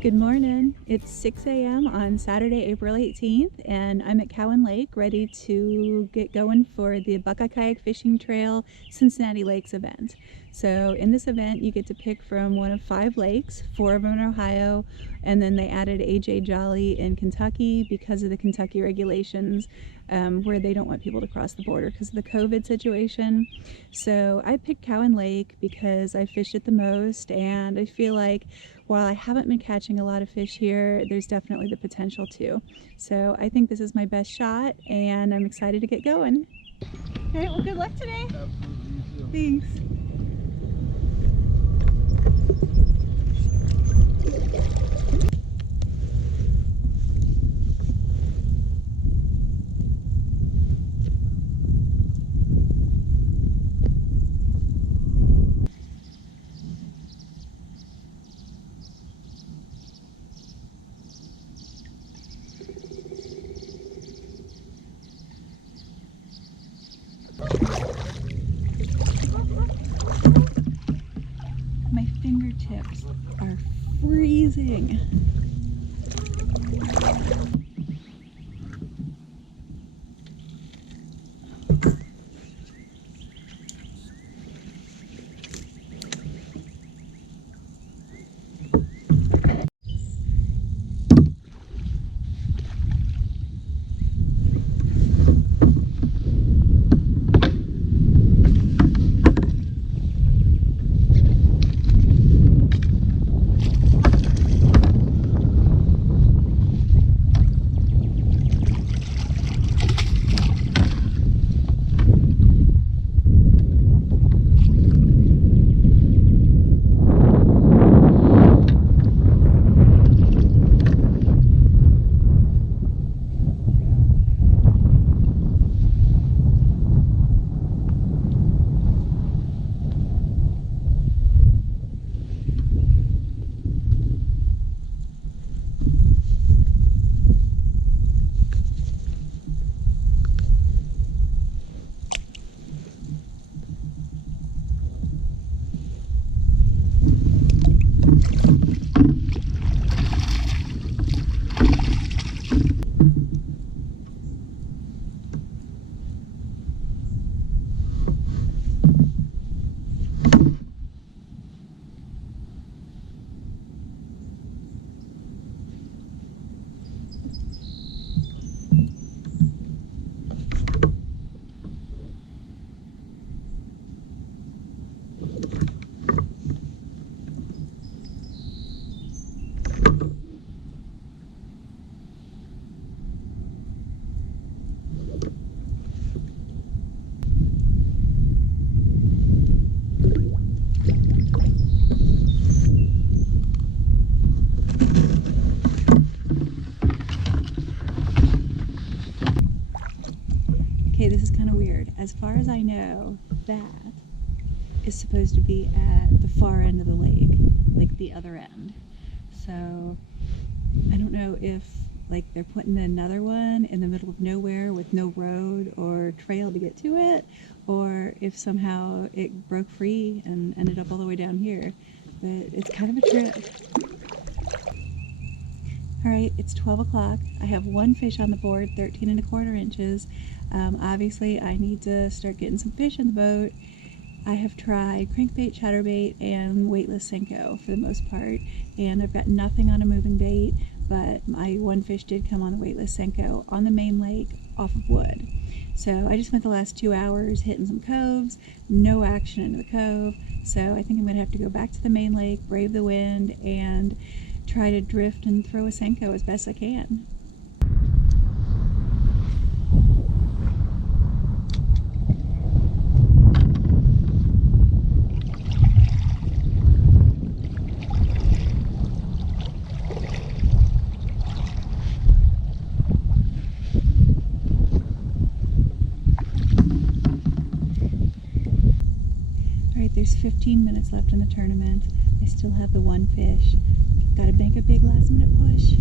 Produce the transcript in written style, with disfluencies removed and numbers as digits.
Good morning. It's 6 a.m. on Saturday, April 18th, and I'm at Cowan Lake ready to get going for the Buckeye Kayak Fishing Trail Cincinnati Lakes event. So in this event, you get to pick from one of 5 lakes, 4 of them in Ohio, and then they added A.J. Jolly in Kentucky because of the Kentucky regulations where they don't want people to cross the border because of the COVID situation. So I picked Cowan Lake because I fished it the most, and I feel like while I haven't been catching a lot of fish here, there's definitely the potential to. So I think this is my best shot, and I'm excited to get going. Okay, well, good luck today. Absolutely. Thanks. My fingertips are freezing. Okay, this is kind of weird. As far as I know, that is supposed to be at the far end of the lake, like the other end. So I don't know if like they're putting another one in the middle of nowhere with no road or trail to get to it, or if somehow it broke free and ended up all the way down here. But it's kind of a trip. Alright, it's 12 o'clock. I have one fish on the board, 13¼ inches. Obviously I need to start getting some fish in the boat. I have tried crankbait, chatterbait, and weightless Senko for the most part, and I've got nothing on a moving bait, but my one fish did come on the weightless Senko on the main lake off of wood. So I just spent the last 2 hours hitting some coves, no action into the cove, so I think I'm going to have to go back to the main lake, brave the wind, and try to drift and throw a Senko as best I can. Alright, there's 15 minutes left in the tournament. I still have the one fish. Gotta make a big last minute push.